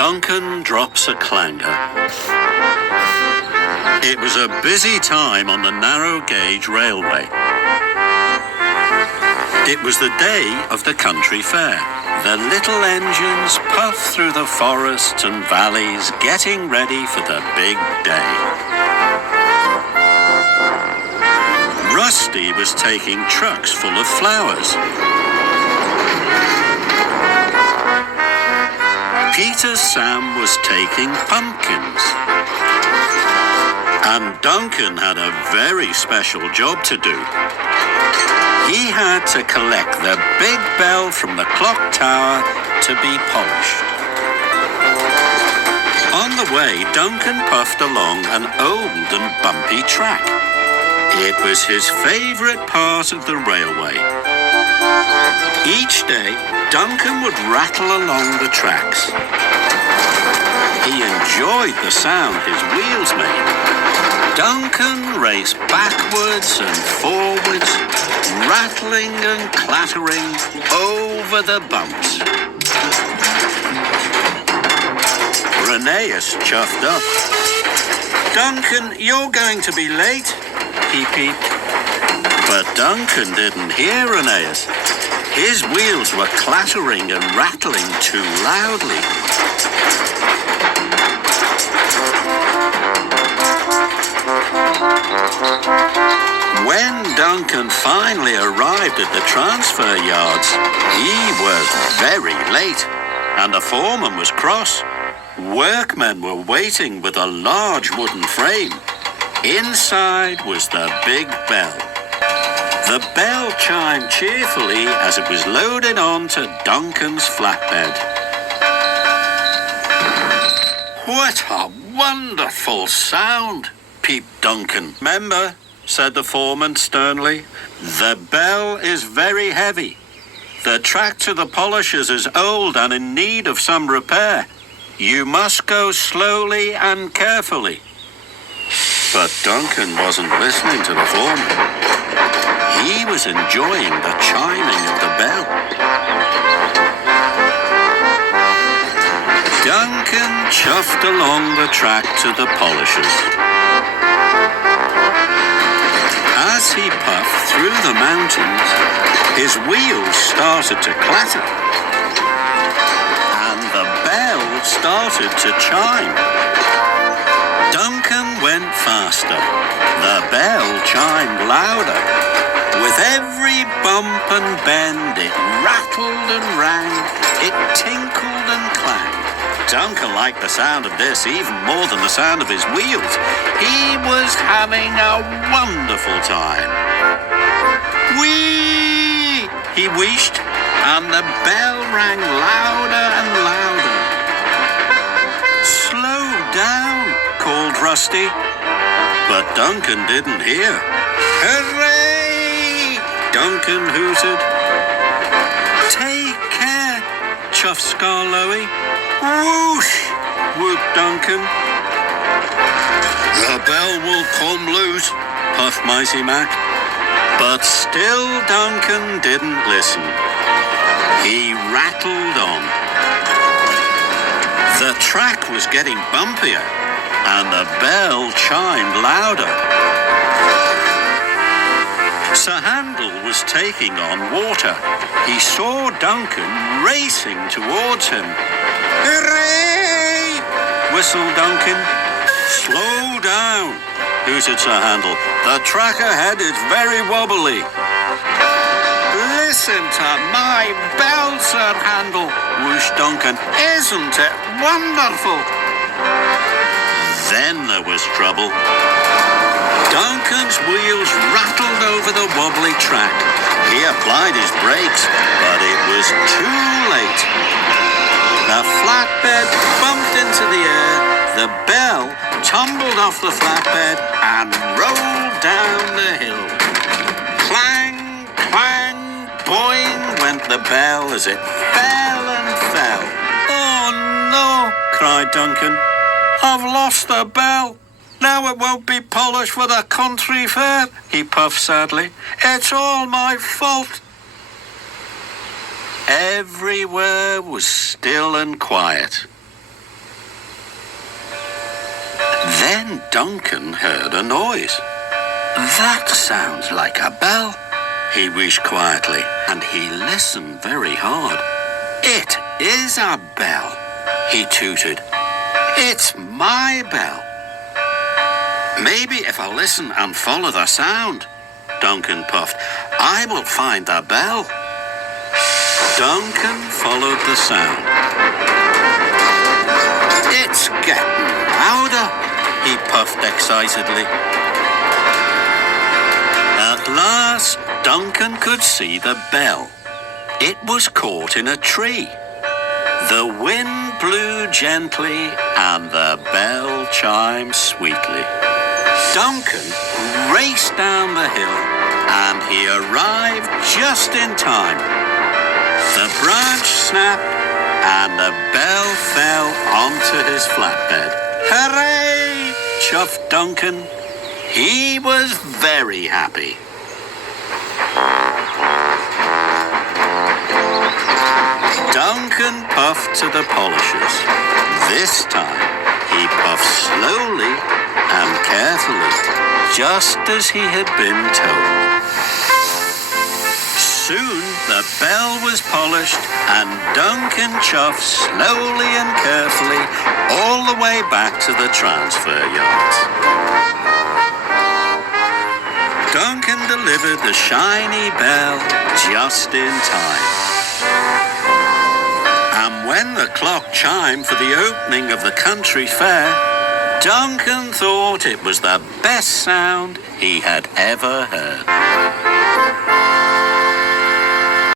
Duncan drops a clanger. It was a busy time on the narrow gauge railway. It was the day of the country fair. The little engines puff through the forests and valleys, getting ready for the big day. Rusty was taking trucks full of flowers. Peter's Sam was taking pumpkins. And Duncan had a very special job to do. He had to collect the big bell from the clock tower to be polished. On the way, Duncan puffed along an old and bumpy track. It was his favourite part of the railway. Each day, Duncan would rattle along the tracks. He enjoyed the sound his wheels made. Duncan raced backwards and forwards, rattling and clattering over the bumps. Rheneas chuffed up. "Duncan, you're going to be late," he peeped. But Duncan didn't hear Rheneas. His wheels were clattering and rattling too loudly. When Duncan finally arrived at the transfer yards, he was very late, and the foreman was cross. Workmen were waiting with a large wooden frame. Inside was the big bell. The bell chimed cheerfully as it was loaded onto Duncan's flatbed. "What a wonderful sound," peeped Duncan. "Remember," said the foreman sternly, "the bell is very heavy. The track to the polishers is old and in need of some repair. You must go slowly and carefully." But Duncan wasn't listening to the foreman. He was enjoying the chiming of the bell. Duncan chuffed along the track to the polishers. As he puffed through the mountains, his wheels started to clatter, and the bell started to chime. Duncan went faster. The bell chimed louder. With every bump and bend, it rattled and rang, it tinkled and clanged. Duncan liked the sound of this even more than the sound of his wheels. He was having a wonderful time. Whee! He wheeshed, and the bell rang louder and louder. "Slow down," called Rusty. But Duncan didn't hear. "Hooray!" Duncan hooted. "Take care," chuffed Skarloey. "Whoosh!" whooped Duncan. "The bell will come loose," puffed Mighty Mac. But still Duncan didn't listen. He rattled on. The track was getting bumpier, and the bell chimed louder. Sir Handel was taking on water. He saw Duncan racing towards him. "Hooray!" whistled Duncan. "Slow down," hooted Sir Handel. "The track ahead is very wobbly." "Listen to my bell, Sir Handel," whooshed Duncan. "Isn't it wonderful?" Then there was trouble. Duncan's wheels rattled over the wobbly track. He applied his brakes, but it was too late. The flatbed bumped into the air, the bell tumbled off the flatbed and rolled down the hill. Clang, clang, boing went the bell as it fell and fell. "Oh no," cried Duncan. "I've lost the bell. Now it won't be polished for the country fair," he puffed sadly. "It's all my fault." Everywhere was still and quiet. Then Duncan heard a noise. That sounds like a bell, he wished quietly, and he listened very hard. It is a bell, he tooted. It's my bell. Maybe if I listen and follow the sound, Duncan puffed, I will find the bell. Duncan followed the sound. It's getting louder, he puffed excitedly. At last, Duncan could see the bell. It was caught in a tree. The wind blew gently and the bell chimed sweetly. Duncan raced down the hill and he arrived just in time. The branch snapped and the bell fell onto his flatbed. Hooray! Chuffed Duncan. He was very happy. Duncan puffed to the polishers. This time, he puffed slowly and carefully, just as he had been told. Soon, the bell was polished, and Duncan chuffed slowly and carefully all the way back to the transfer yards. Duncan delivered the shiny bell just in time. And when the clock chimed for the opening of the country fair, Duncan thought it was the best sound he had ever heard.